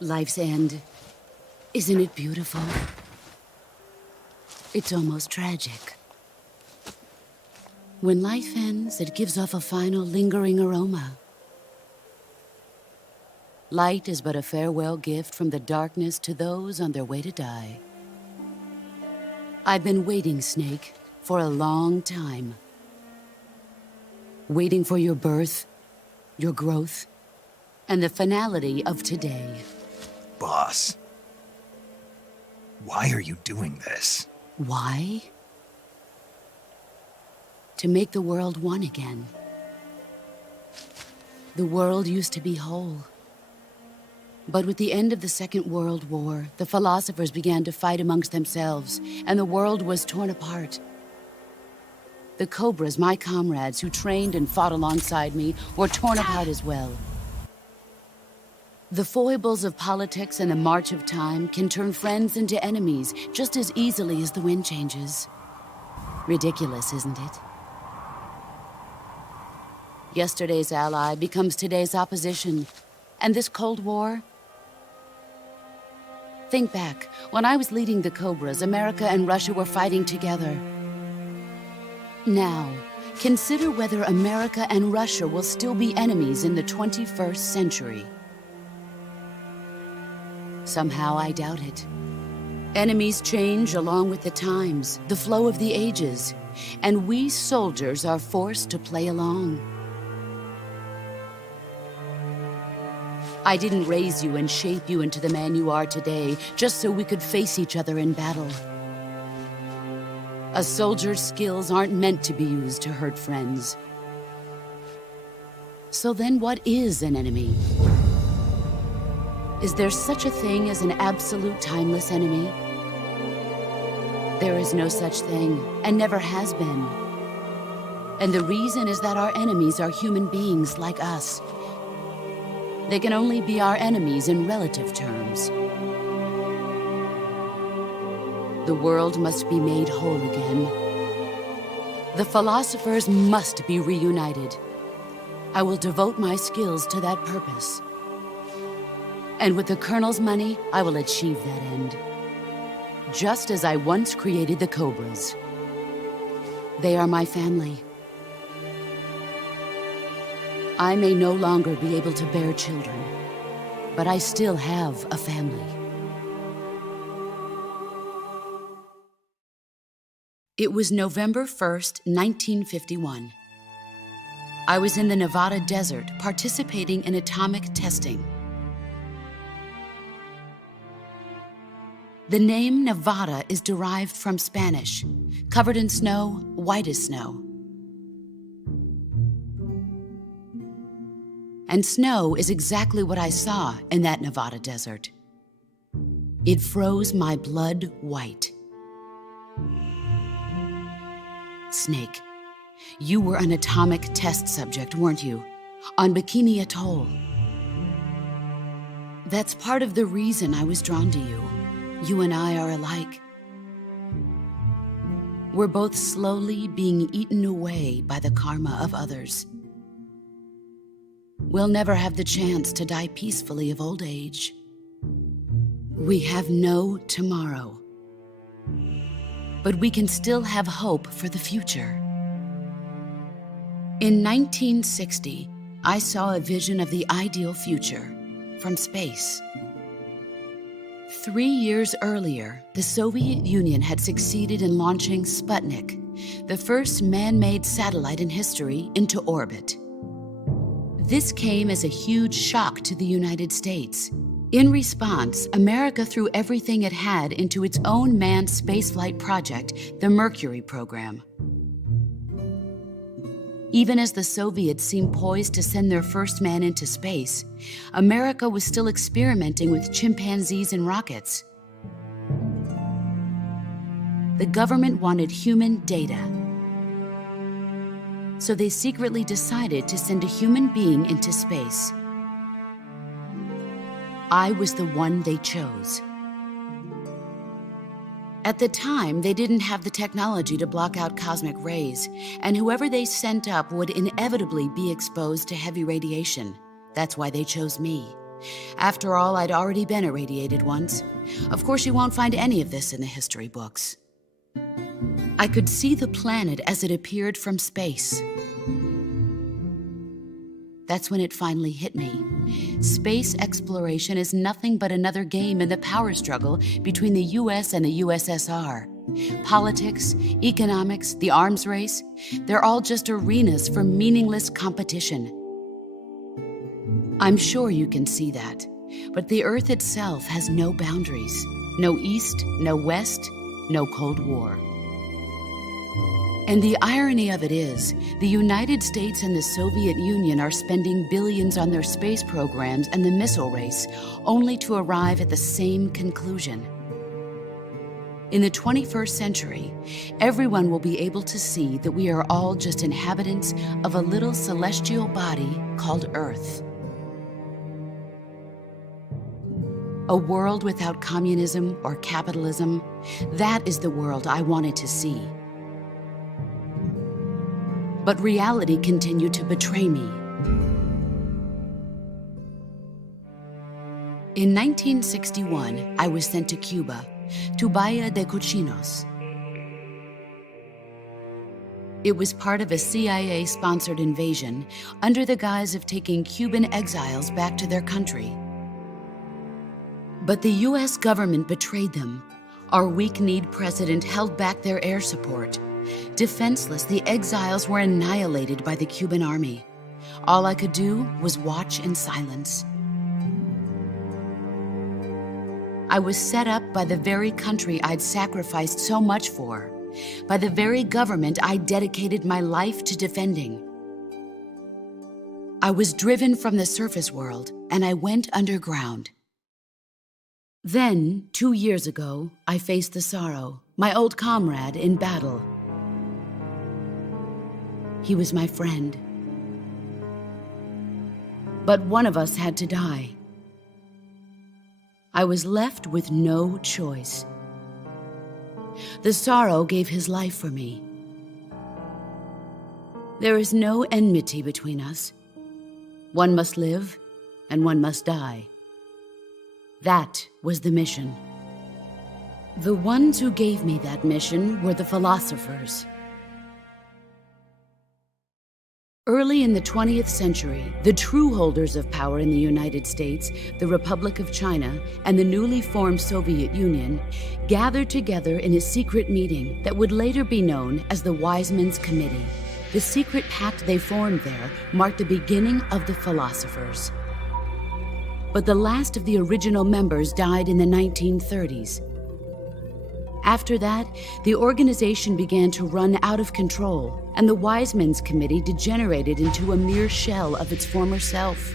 Life's end. Isn't it beautiful? It's almost tragic. When life ends, it gives off a final lingering aroma. Light is but a farewell gift from the darkness to those on their way to die. I've been waiting, Snake, for a long time. Waiting for your birth, your growth, and the finality of today. Boss, why are you doing this? Why? To make the world one again. The world used to be whole. But with the end of the Second World War, the philosophers began to fight amongst themselves, and the world was torn apart. The Cobras, my comrades who trained and fought alongside me, were torn apart as well. The foibles of politics and the march of time can turn friends into enemies just as easily as the wind changes. Ridiculous, isn't it? Yesterday's ally becomes today's opposition. And this Cold War? Think back. When I was leading the Cobras, America and Russia were fighting together. Now, consider whether America and Russia will still be enemies in the 21st century. Somehow I doubt it. Enemies change along with the times, the flow of the ages, and we soldiers are forced to play along. I didn't raise you and shape you into the man you are today just so we could face each other in battle. A soldier's skills aren't meant to be used to hurt friends. So then what is an enemy? Is there such a thing as an absolute timeless enemy? There is no such thing, and never has been. And the reason is that our enemies are human beings like us. They can only be our enemies in relative terms. The world must be made whole again. The philosophers must be reunited. I will devote my skills to that purpose. And with the Colonel's money, I will achieve that end. Just as I once created the Cobras. They are my family. I may no longer be able to bear children, but I still have a family. It was November 1st, 1951. I was in the Nevada desert participating in atomic testing. The name Nevada is derived from Spanish, covered in snow, white as snow. And snow is exactly what I saw in that Nevada desert. It froze my blood white. Snake, you were an atomic test subject, weren't you? On Bikini Atoll. That's part of the reason I was drawn to you. You and I are alike. We're both slowly being eaten away by the karma of others. We'll never have the chance to die peacefully of old age. We have no tomorrow. But we can still have hope for the future. In 1960, I saw a vision of the ideal future from space. 3 years earlier, the Soviet Union had succeeded in launching Sputnik, the first man-made satellite in history, into orbit. This came as a huge shock to the United States. In response, America threw everything it had into its own manned spaceflight project, the Mercury program. Even as the Soviets seemed poised to send their first man into space, America was still experimenting with chimpanzees and rockets. The government wanted human data. So they secretly decided to send a human being into space. I was the one they chose. At the time, they didn't have the technology to block out cosmic rays, and whoever they sent up would inevitably be exposed to heavy radiation. That's why they chose me. After all, I'd already been irradiated once. Of course, you won't find any of this in the history books. I could see the planet as it appeared from space. That's when it finally hit me. Space exploration is nothing but another game in the power struggle between the US and the USSR. Politics, economics, the arms race, they're all just arenas for meaningless competition. I'm sure you can see that, but the Earth itself has no boundaries. No East, no West, no Cold War. And the irony of it is, the United States and the Soviet Union are spending billions on their space programs and the missile race, only to arrive at the same conclusion. In the 21st century, everyone will be able to see that we are all just inhabitants of a little celestial body called Earth. A world without communism or capitalism, that is the world I wanted to see. But reality continued to betray me. In 1961, I was sent to Cuba, to Bahia de Cochinos. It was part of a CIA-sponsored invasion under the guise of taking Cuban exiles back to their country. But the US government betrayed them. Our weak-kneed president held back their air support. Defenseless, the exiles were annihilated by the Cuban army. All I could do was watch in silence. I was set up by the very country I'd sacrificed so much for, by the very government I dedicated my life to defending. I was driven from the surface world, and I went underground. Then, 2 years ago, I faced the sorrow, my old comrade in battle. He was my friend. But one of us had to die. I was left with no choice. The sorrow gave his life for me. There is no enmity between us. One must live, and one must die. That was the mission. The ones who gave me that mission were the philosophers. Early in the 20th century, the true holders of power in the United States, the Republic of China, and the newly formed Soviet Union gathered together in a secret meeting that would later be known as the Wise Men's Committee. The secret pact they formed there marked the beginning of the philosophers. But the last of the original members died in the 1930s. After that, the organization began to run out of control, and the Wise Men's Committee degenerated into a mere shell of its former self.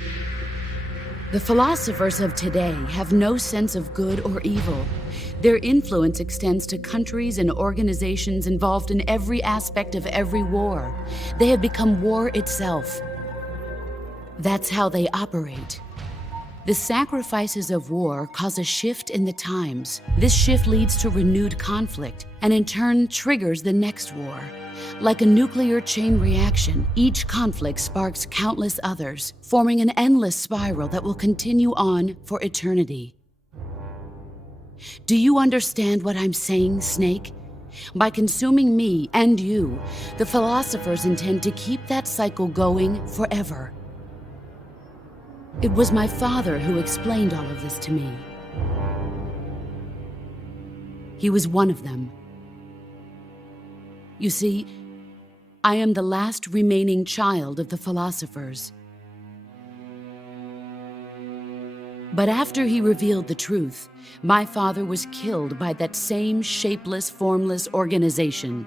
The philosophers of today have no sense of good or evil. Their influence extends to countries and organizations involved in every aspect of every war. They have become war itself. That's how they operate. The sacrifices of war cause a shift in the times. This shift leads to renewed conflict, and in turn triggers the next war. Like a nuclear chain reaction, each conflict sparks countless others, forming an endless spiral that will continue on for eternity. Do you understand what I'm saying, Snake? By consuming me and you, the philosophers intend to keep that cycle going forever. It was my father who explained all of this to me. He was one of them. You see, I am the last remaining child of the philosophers. But after he revealed the truth, my father was killed by that same shapeless, formless organization.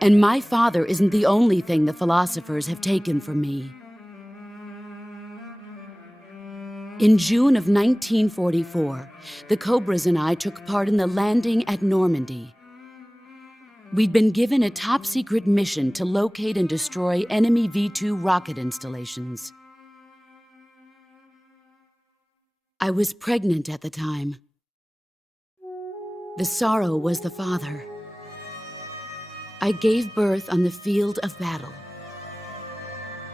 And my father isn't the only thing the philosophers have taken from me. In June of 1944, the Cobras and I took part in the landing at Normandy. We'd been given a top-secret mission to locate and destroy enemy V-2 rocket installations. I was pregnant at the time. The sorrow was the father. I gave birth on the field of battle.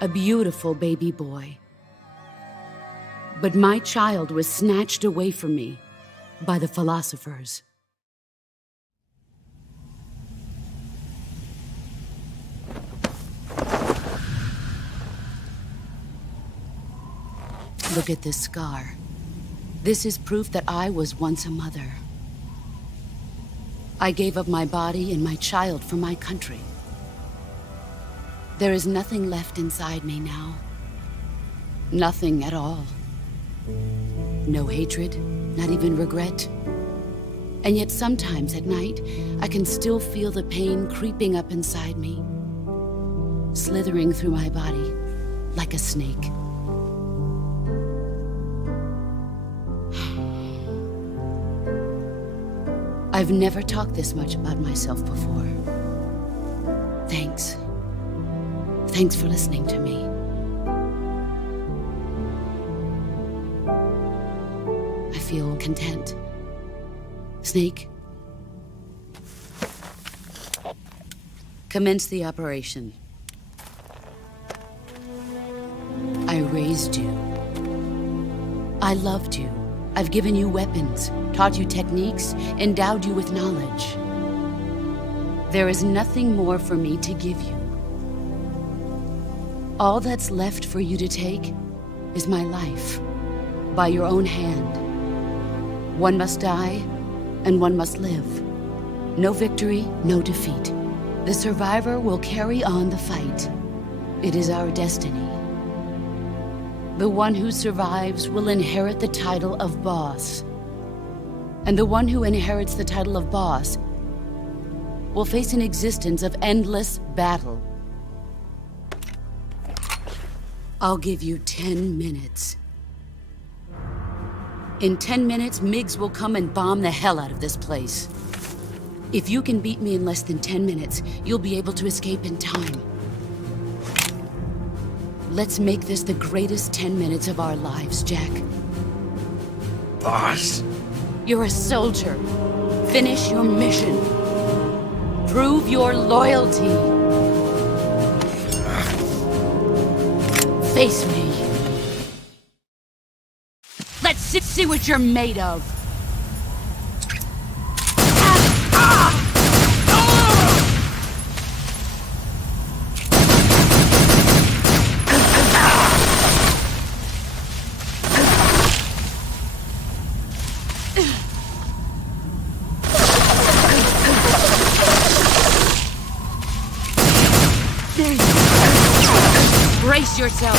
A beautiful baby boy. But my child was snatched away from me by the philosophers. Look at this scar. This is proof that I was once a mother. I gave up my body and my child for my country. There is nothing left inside me now. Nothing at all. No hatred, not even regret. And yet sometimes at night, I can still feel the pain creeping up inside me, slithering through my body like a snake. I've never talked this much about myself before. Thanks. Thanks for listening to me. I feel content. Snake, commence the operation. I raised you. I loved you. I've given you weapons, taught you techniques, endowed you with knowledge. There is nothing more for me to give you. All that's left for you to take is my life, by your own hand. One must die, and one must live. No victory, no defeat. The survivor will carry on the fight. It is our destiny. The one who survives will inherit the title of boss. And the one who inherits the title of boss will face an existence of endless battle. I'll give you 10 minutes. In 10 minutes, MiGs will come and bomb the hell out of this place. If you can beat me in less than 10 minutes, you'll be able to escape in time. Let's make this the greatest 10 minutes of our lives, Jack. Boss. You're a soldier. Finish your mission. Prove your loyalty. Face me. Let's see what you're made of. Brace yourself.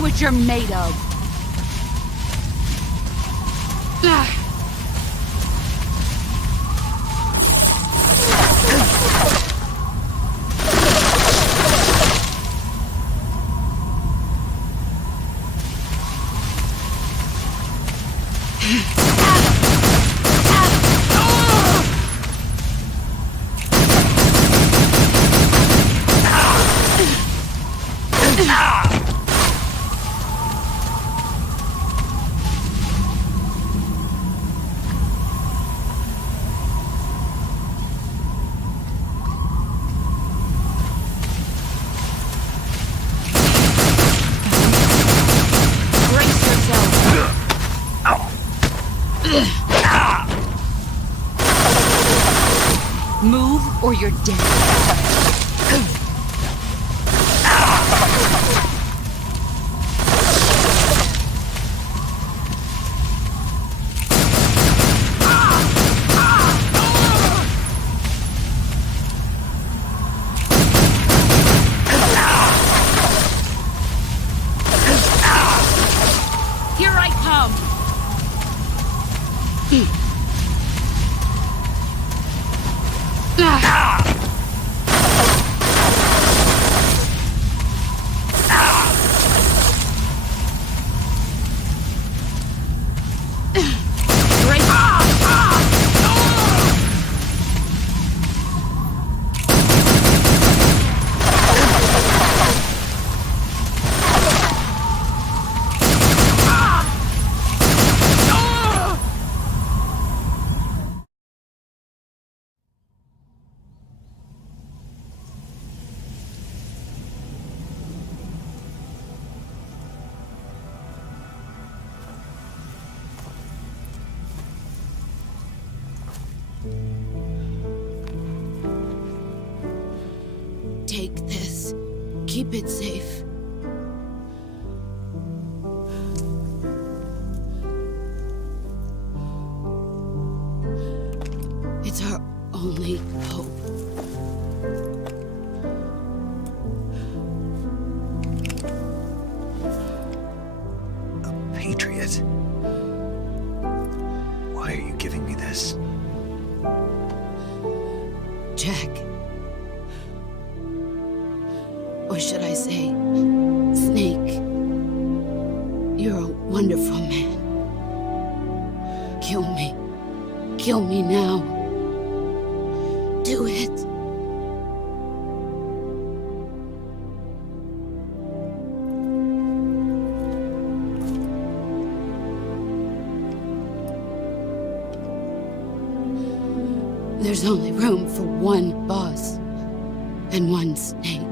What you're made of. Move or you're dead. Here I come. Take this. Keep it safe. It's our only hope. A patriot? Why are you giving me this? Jack. Or should I say, Snake? You're a wonderful man. Kill me. Kill me now. Do it. There's only room for one boss and one snake.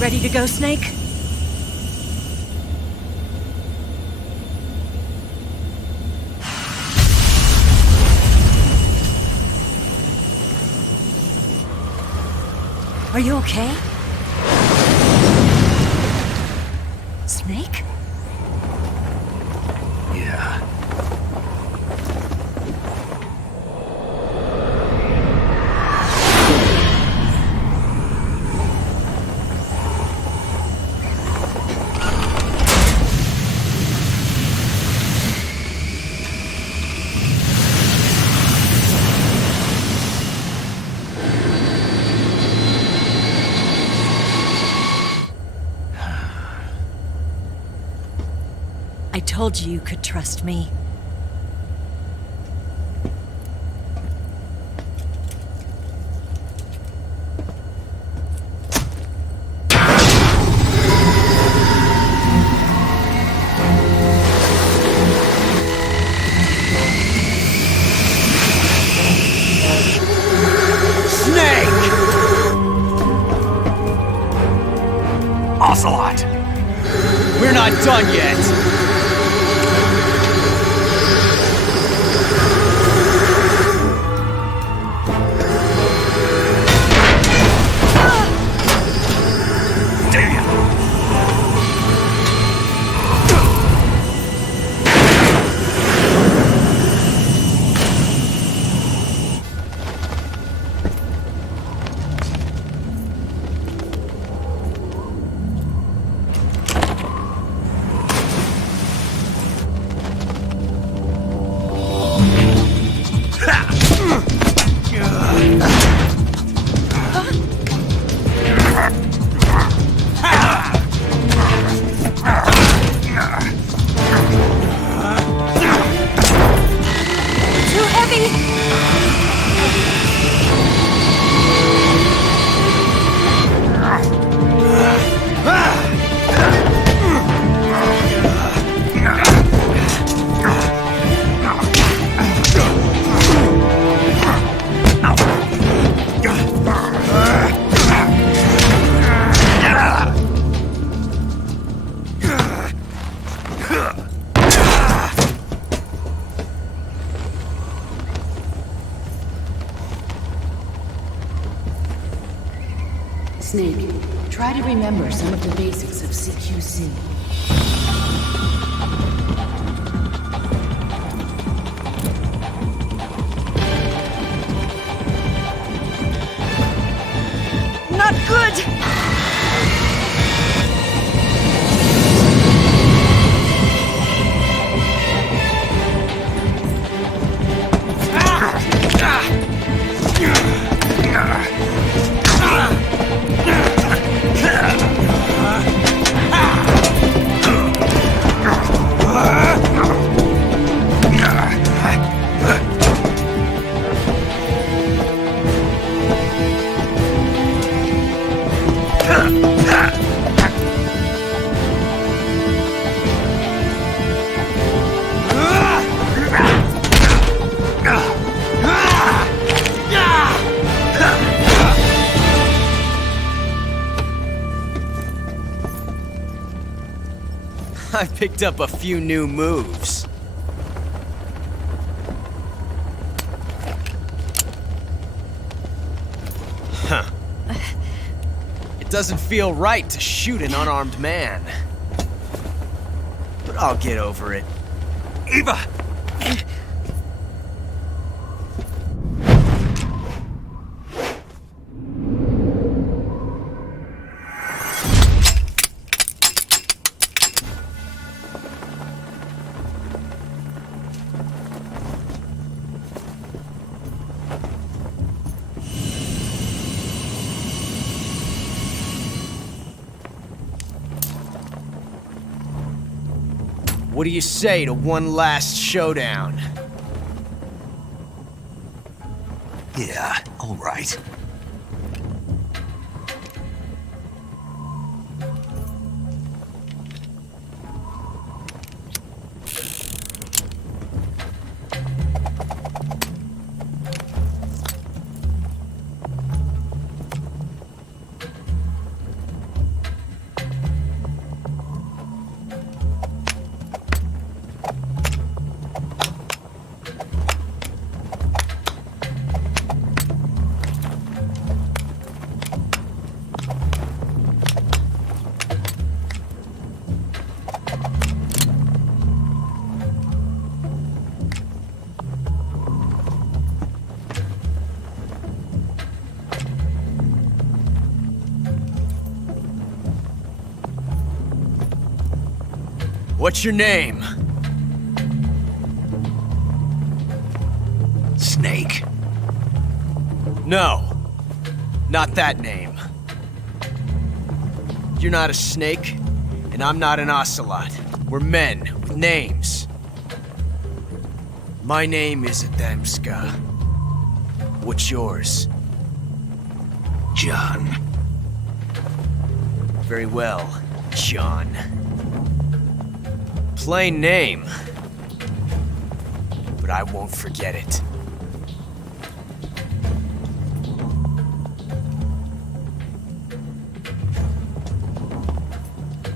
Ready to go, Snake? Are you okay? Snake? Yeah. I told you could trust me. Ocelot! We're not done yet! Snake, try to remember some of the basics of CQC. Not good! I picked up a few new moves. Huh. It doesn't feel right to shoot an unarmed man. But I'll get over it. Eva! What do you say to one last showdown? Yeah, all right. What's your name? Snake. No. Not that name. You're not a snake, and I'm not an ocelot. We're men with names. My name is Adamska. What's yours? John. Very well, John. Plain name. But I won't forget it.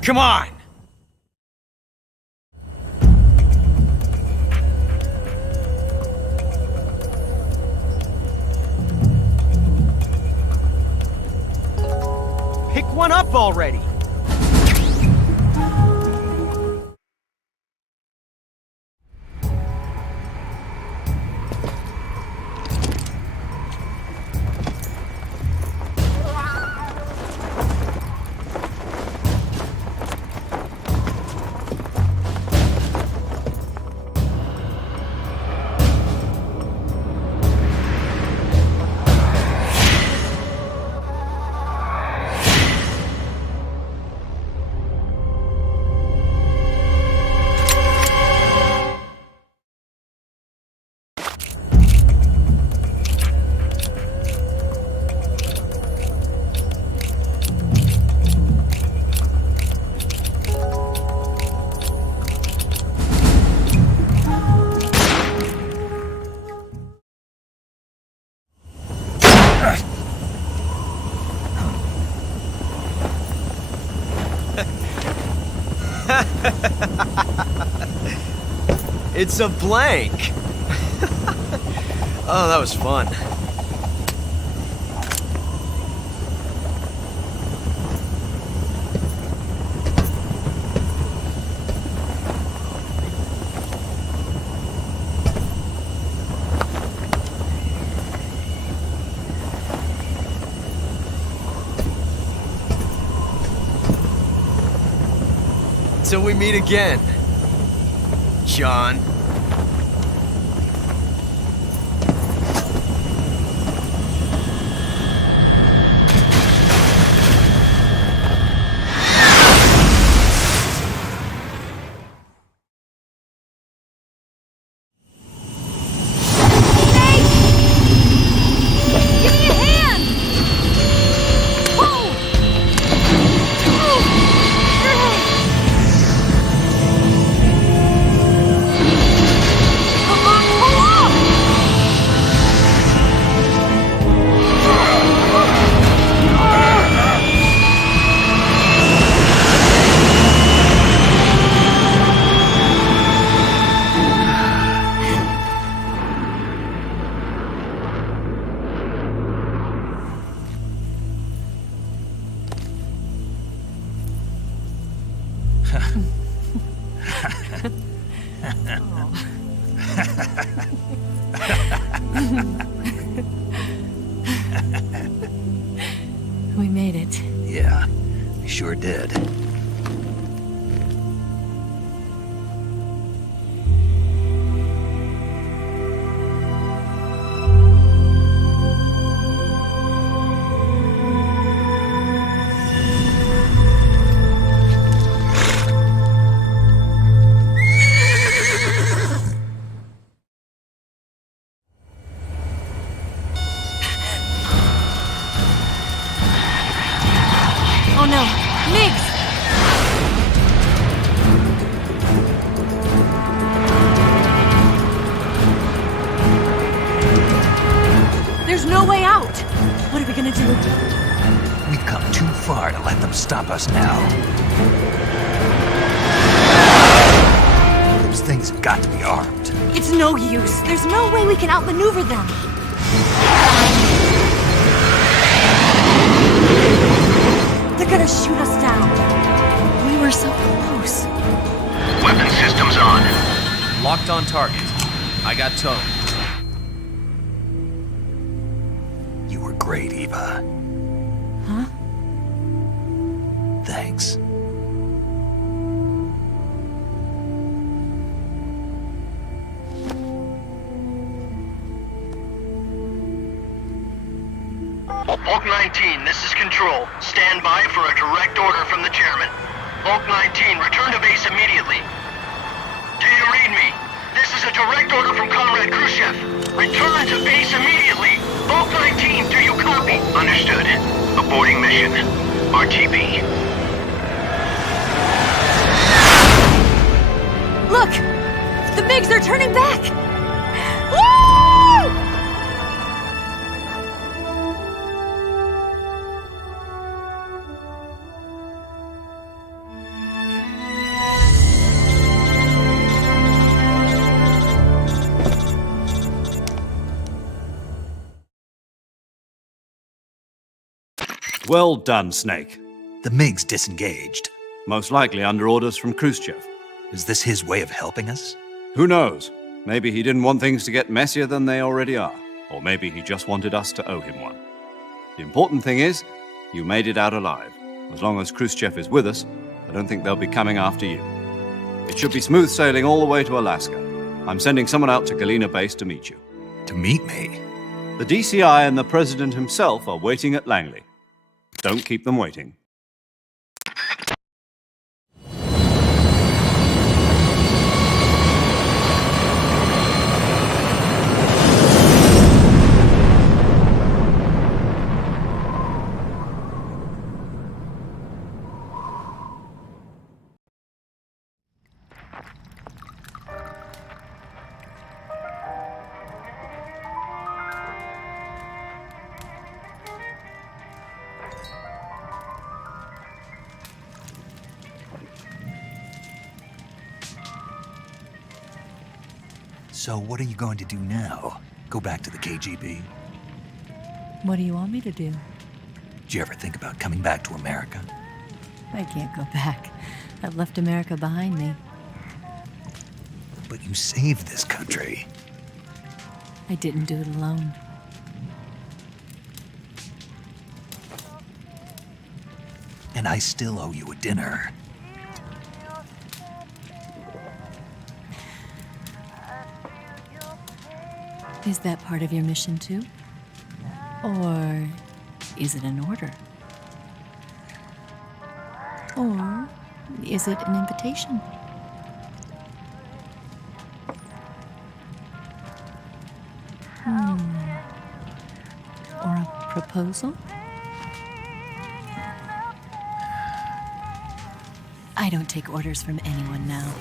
Come on! Pick one up already! It's a blank! Oh, that was fun. Till we meet again, John. We made it. Yeah, we sure did. Oh no, Migs! There's no way out! What are we gonna do? We've come too far to let them stop us now. Those things have got to be armed. It's no use. There's no way we can outmaneuver them. They're gonna shoot us down. We were so close. Weapon systems on. Locked on target. I got towed. You were great, Eva. Huh? Thanks. Bulk 19, this is Control. Stand by for a direct order from the chairman. Bulk 19, return to base immediately. Do you read me? This is a direct order from Comrade Khrushchev. Return to base immediately. Bulk 19, do you copy? Understood. Aborting mission. RTB. Look! The MiGs are turning back! Woo! Well done, Snake. The MiGs disengaged. Most likely under orders from Khrushchev. Is this his way of helping us? Who knows? Maybe he didn't want things to get messier than they already are. Or maybe he just wanted us to owe him one. The important thing is, you made it out alive. As long as Khrushchev is with us, I don't think they'll be coming after you. It should be smooth sailing all the way to Alaska. I'm sending someone out to Galena Base to meet you. To meet me? The DCI and the President himself are waiting at Langley. Don't keep them waiting. So what are you going to do now? Go back to the KGB? What do you want me to do? Did you ever think about coming back to America? I can't go back. I've left America behind me. But you saved this country. I didn't do it alone. And I still owe you a dinner. Is that part of your mission too? Or is it an order? Or is it an invitation? Or a proposal? I don't take orders from anyone now.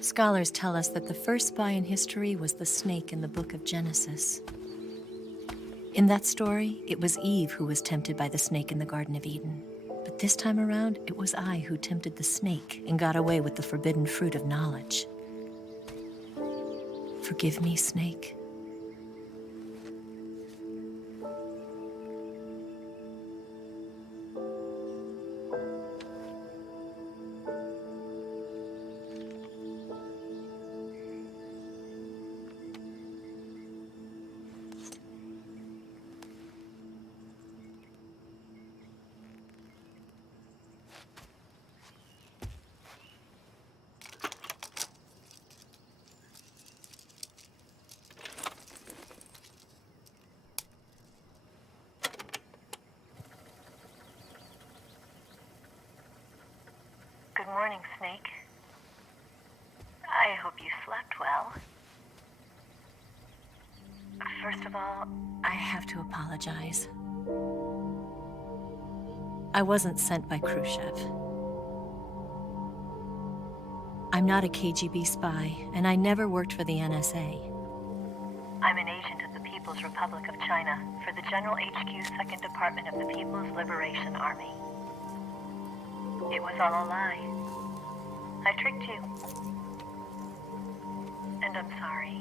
Scholars tell us that the first spy in history was the snake in the book of Genesis. In that story, it was Eve who was tempted by the snake in the Garden of Eden. But this time around, it was I who tempted the snake and got away with the forbidden fruit of knowledge. Forgive me, snake. of all, I have to apologize. I wasn't sent by Khrushchev. I'm not a KGB spy, and I never worked for the NSA. I'm an agent of the People's Republic of China for the General HQ 2nd Department of the People's Liberation Army. It was all a lie. I tricked you. And I'm sorry.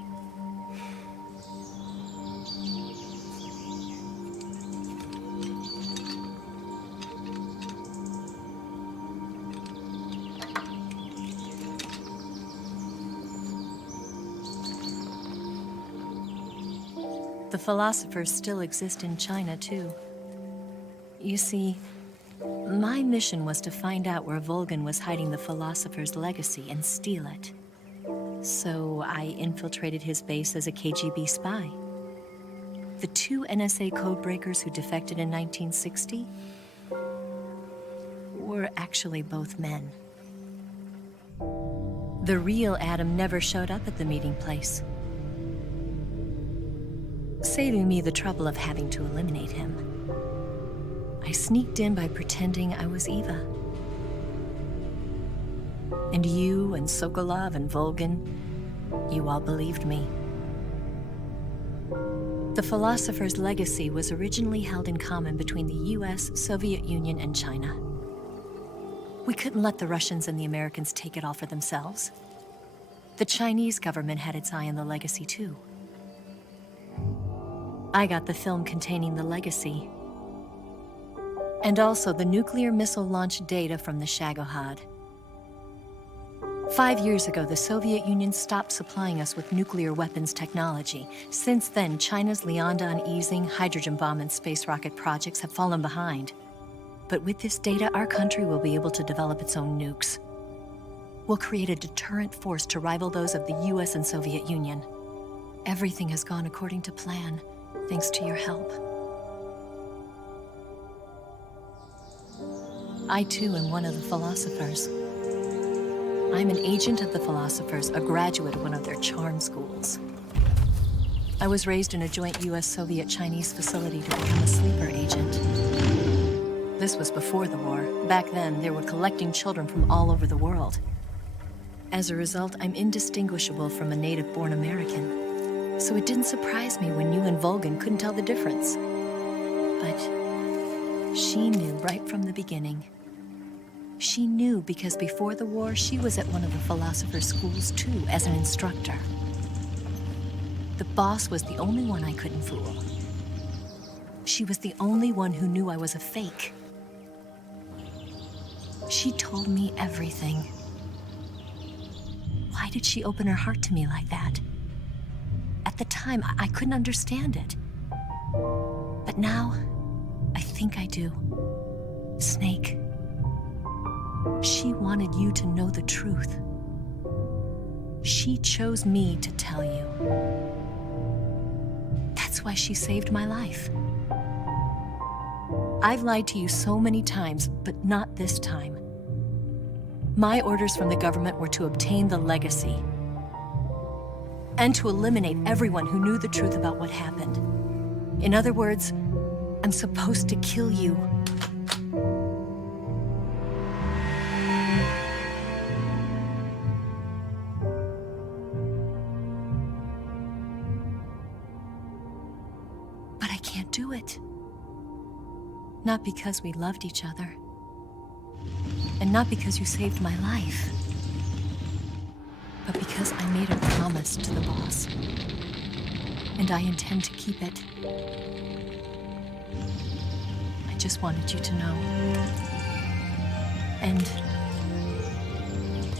The philosophers still exist in China, too. You see, my mission was to find out where Volgin was hiding the philosopher's legacy and steal it. So I infiltrated his base as a KGB spy. The 2 NSA codebreakers who defected in 1960 were actually both men. The real Adam never showed up at the meeting place, saving me the trouble of having to eliminate him. I sneaked in by pretending I was Eva. And you and Sokolov and Volgin, you all believed me. The philosopher's legacy was originally held in common between the US, Soviet Union, and China. We couldn't let the Russians and the Americans take it all for themselves. The Chinese government had its eye on the legacy, too. I got the film containing the legacy, and also the nuclear missile launch data from the Shagohod. 5 years ago, the Soviet Union stopped supplying us with nuclear weapons technology. Since then, China's Liaodong easing, hydrogen bomb, and space rocket projects have fallen behind. But with this data, our country will be able to develop its own nukes. We'll create a deterrent force to rival those of the US and Soviet Union. Everything has gone according to plan, thanks to your help. I, too, am one of the philosophers. I'm an agent of the philosophers, a graduate of one of their charm schools. I was raised in a joint US-Soviet-Chinese facility to become a sleeper agent. This was before the war. Back then, they were collecting children from all over the world. As a result, I'm indistinguishable from a native-born American. So it didn't surprise me when you and Volgin couldn't tell the difference. But she knew right from the beginning. She knew because before the war, she was at one of the philosopher's schools too, as an instructor. The boss was the only one I couldn't fool. She was the only one who knew I was a fake. She told me everything. Why did she open her heart to me like that? At the time, I couldn't understand it. But now, I think I do. Snake. She wanted you to know the truth. She chose me to tell you. That's why she saved my life. I've lied to you so many times, but not this time. My orders from the government were to obtain the legacy and to eliminate everyone who knew the truth about what happened. In other words, I'm supposed to kill you. But I can't do it. Not because we loved each other. And not because you saved my life. But because I made a promise to the boss. And I intend to keep it. I just wanted you to know. And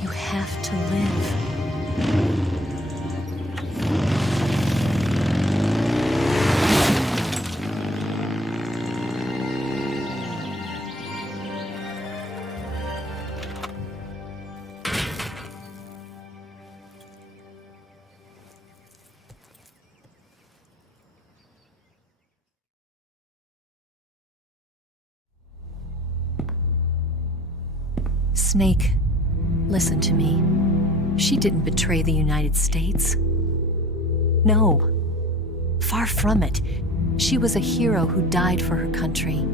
you have to live. Snake, listen to me. She didn't betray the United States. No. Far from it. She was a hero who died for her country.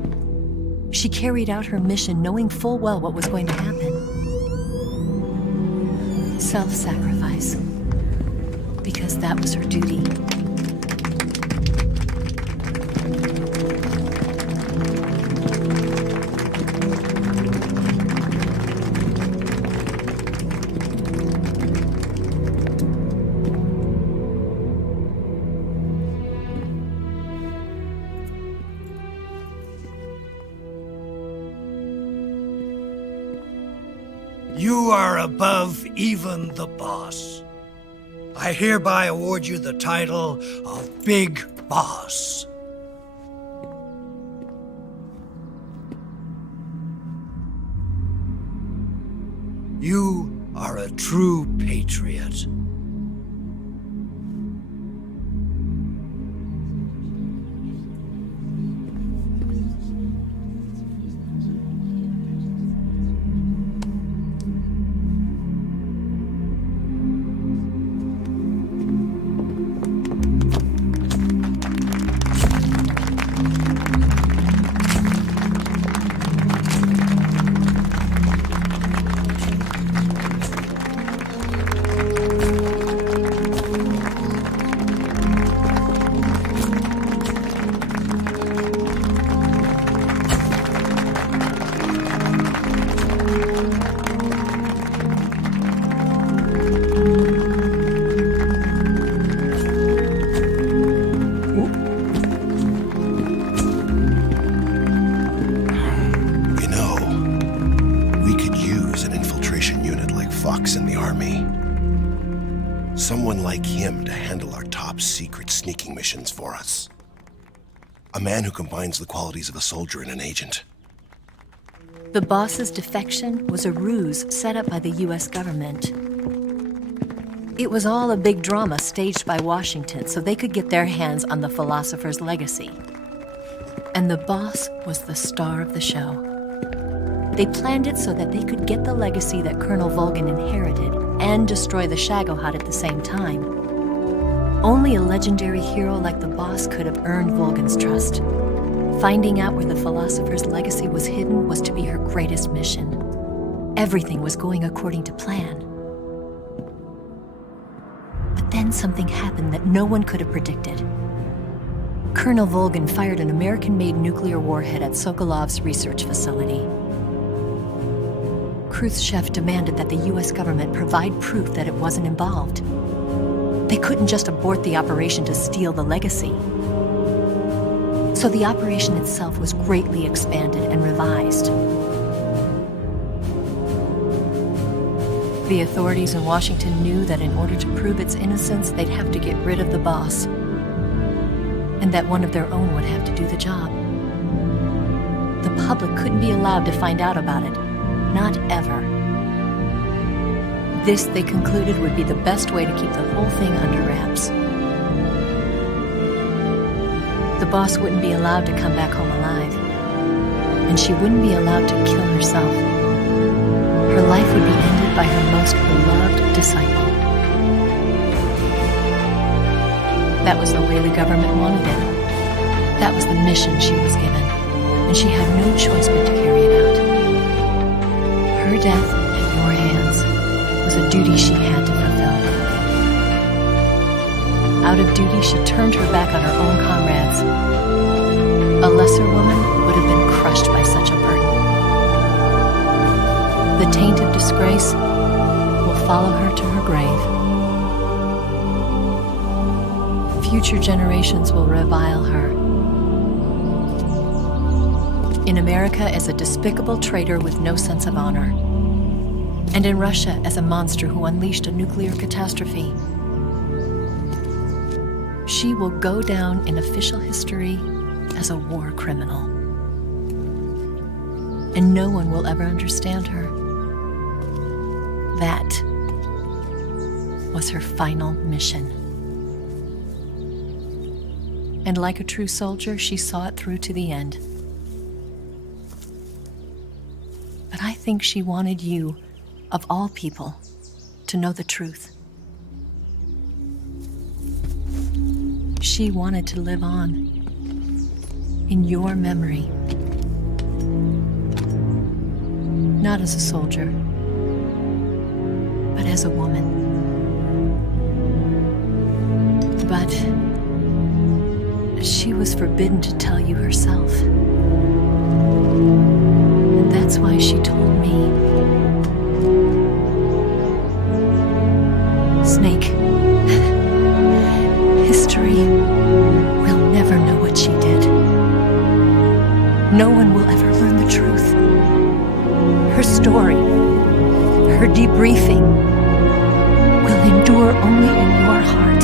She carried out her mission knowing full well what was going to happen. Self-sacrifice. Because that was her duty. You are above even the boss. I hereby award you the title of Big Boss. You are a true patriot. Someone like him to handle our top secret sneaking missions for us. A man who combines the qualities of a soldier and an agent. The boss's defection was a ruse set up by the US government. It was all a big drama staged by Washington so they could get their hands on the philosopher's legacy. And the boss was the star of the show. They planned it so that they could get the legacy that Colonel Volgin inherited and destroy the Shagohod at the same time. Only a legendary hero like the boss could have earned Volgin's trust. Finding out where the philosopher's legacy was hidden was to be her greatest mission. Everything was going according to plan. But then something happened that no one could have predicted. Colonel Volgin fired an American-made nuclear warhead at Sokolov's research facility. Khrushchev demanded that the US government provide proof that it wasn't involved. They couldn't just abort the operation to steal the legacy. So the operation itself was greatly expanded and revised. The authorities in Washington knew that in order to prove its innocence, they'd have to get rid of the boss, and that one of their own would have to do the job. The public couldn't be allowed to find out about it. Not ever. This, they concluded, would be the best way to keep the whole thing under wraps. The boss wouldn't be allowed to come back home alive, and she wouldn't be allowed to kill herself. Her life would be ended by her most beloved disciple. That was the way the government wanted it. That was the mission she was given, and she had no choice but to carry it out. Her death at your hands was a duty she had to fulfill. Out of duty, she turned her back on her own comrades. A lesser woman would have been crushed by such a burden. The taint of disgrace will follow her to her grave. Future generations will revile her. In America as a despicable traitor with no sense of honor. And in Russia as a monster who unleashed a nuclear catastrophe. She will go down in official history as a war criminal. And no one will ever understand her. That was her final mission. And like a true soldier, she saw it through to the end. But I think she wanted you, of all people, to know the truth. She wanted to live on. In your memory. Not as a soldier, but as a woman. But she was forbidden to tell you herself. And that's why she told me. Snake, history will never know what she did. No one will ever learn the truth. Her story, her debriefing, will endure only in your heart.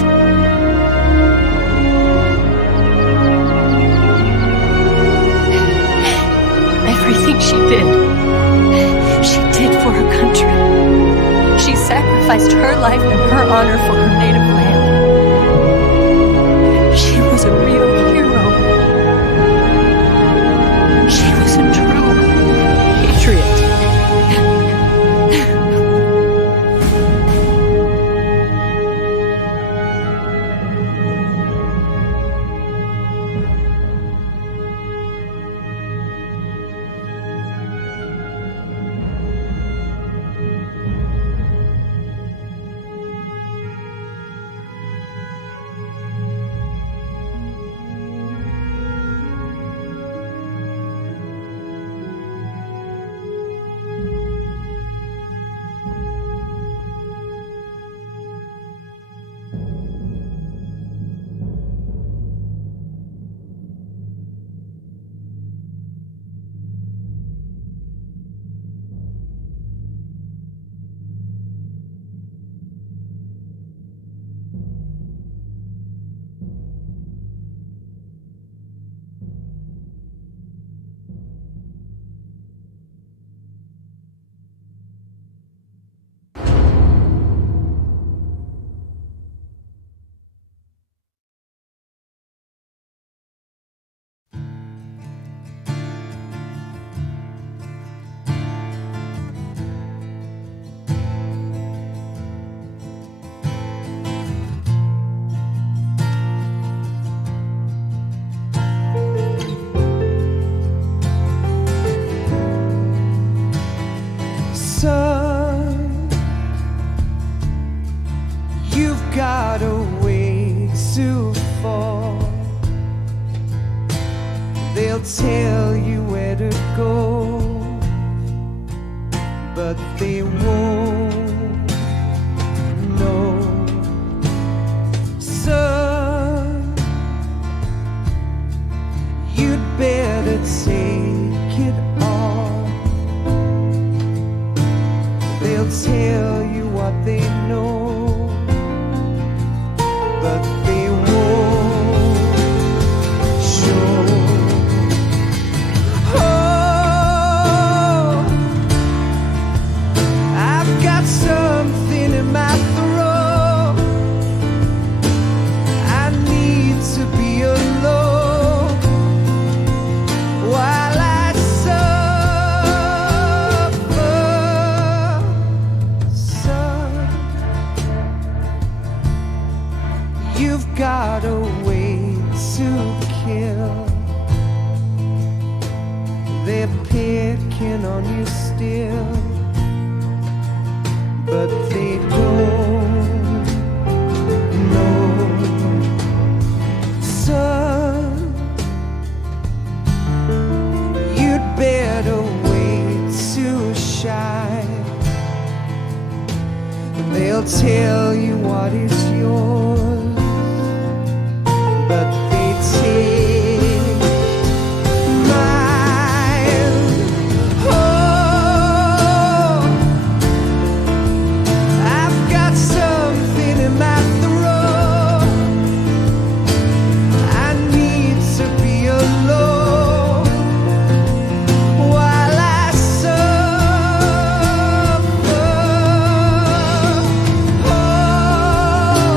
Everything she did for her country. She sacrificed her life and her honor for her native land. She was a real hero. She was a true patriot. got a ways to fall. They'll tell you where to go, but they won't know. Son, you'd better take it all. They'll tell you what they know, but they won't show. Oh, I've got something in my throat. I need to be alone while I suffer. Son, you've got a way to kill. They're picking on you still, but they don't know. Son, you'd better wait to shine. They'll tell you what is yours, but they take mine. Oh, I've got something in my throat. I need to be alone while I suffer. Oh,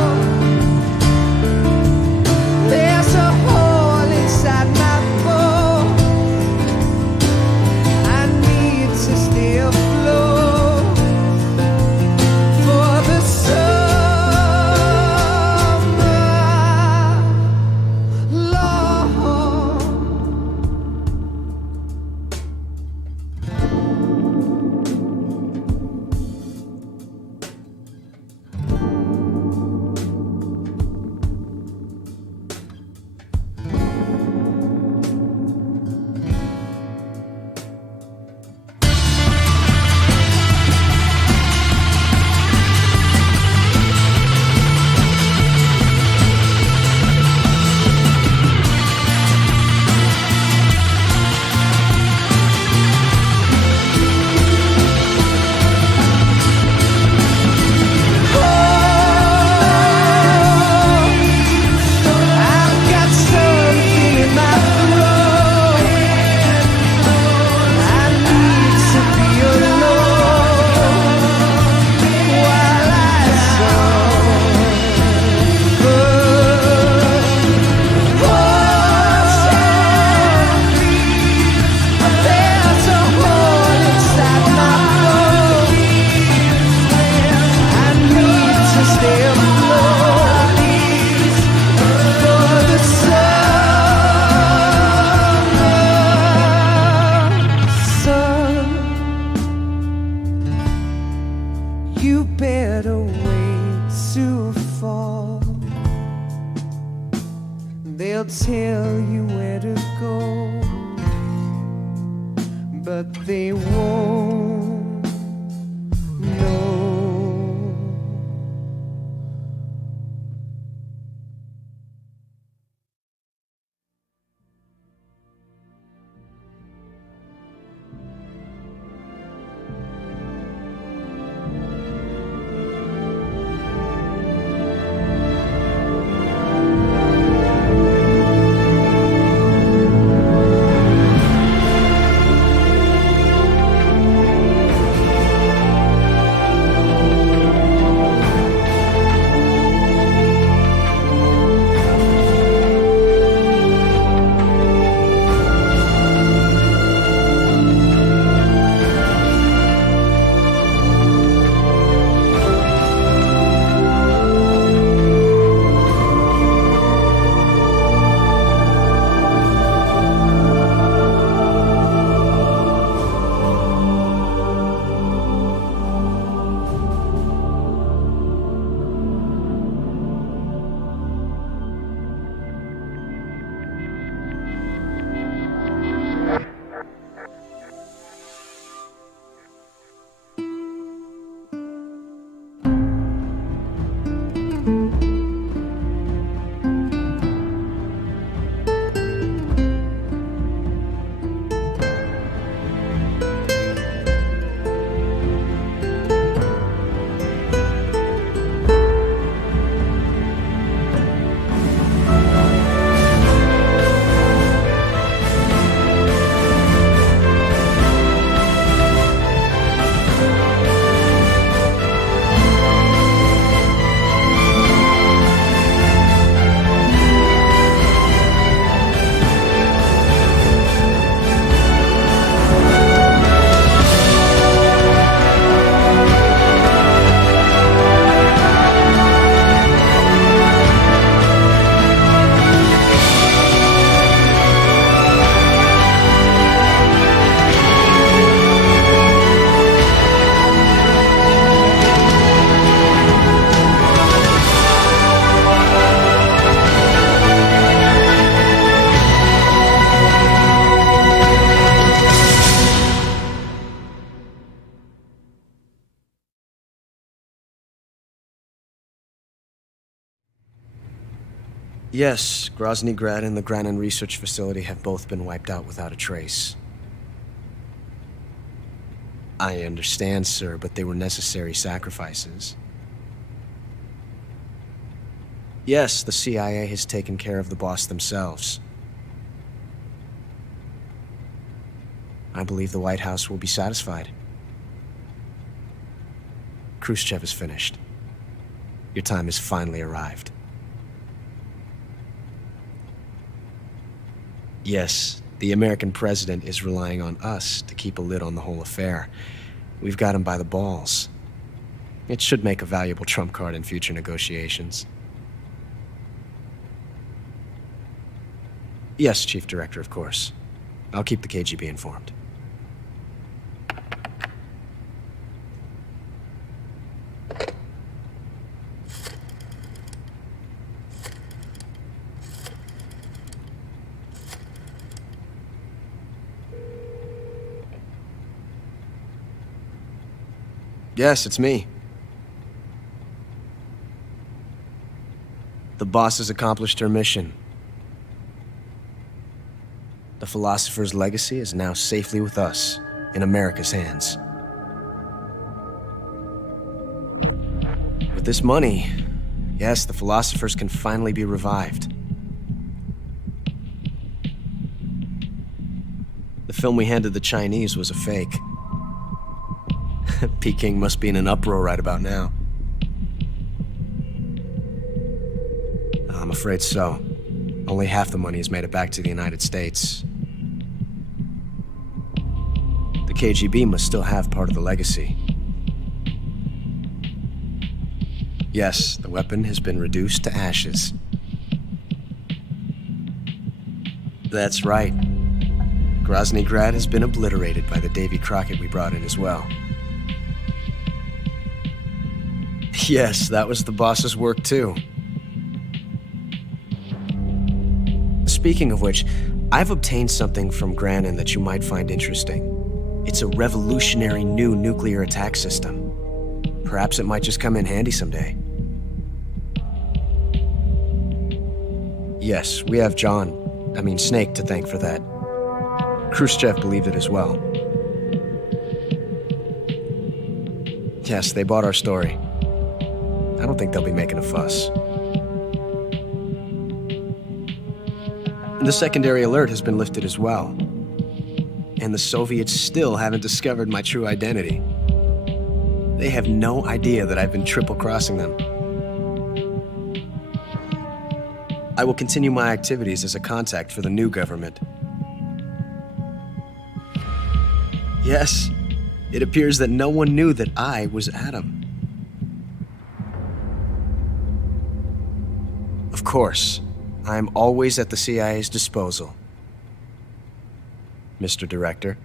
tell you where to go, but they won't know. Yes, Grozny Grad and the Granin Research Facility have both been wiped out without a trace. I understand, sir, but they were necessary sacrifices. Yes, the CIA has taken care of the boss themselves. I believe the White House will be satisfied. Khrushchev is finished. Your time has finally arrived. Yes, the American president is relying on us to keep a lid on the whole affair. We've got him by the balls. It should make a valuable trump card in future negotiations. Yes, Chief Director, of course. I'll keep the KGB informed. Yes, it's me. The boss has accomplished her mission. The philosopher's legacy is now safely with us, in America's hands. With this money, yes, the philosophers can finally be revived. The film we handed the Chinese was a fake. Peking must be in an uproar right about now. I'm afraid so. Only half the money has made it back to the United States. The KGB must still have part of the legacy. Yes, the weapon has been reduced to ashes. That's right. Grozny Grad has been obliterated by the Davy Crockett we brought in as well. Yes, that was the boss's work too. Speaking of which, I've obtained something from Granin that you might find interesting. It's a revolutionary new nuclear attack system. Perhaps it might just come in handy someday. Yes, we have Snake to thank for that. Khrushchev believed it as well. Yes, they bought our story. I don't think they'll be making a fuss. The secondary alert has been lifted as well. And the Soviets still haven't discovered my true identity. They have no idea that I've been triple-crossing them. I will continue my activities as a contact for the new government. Yes, it appears that no one knew that I was Adam. Of course, I am always at the CIA's disposal, Mr. Director.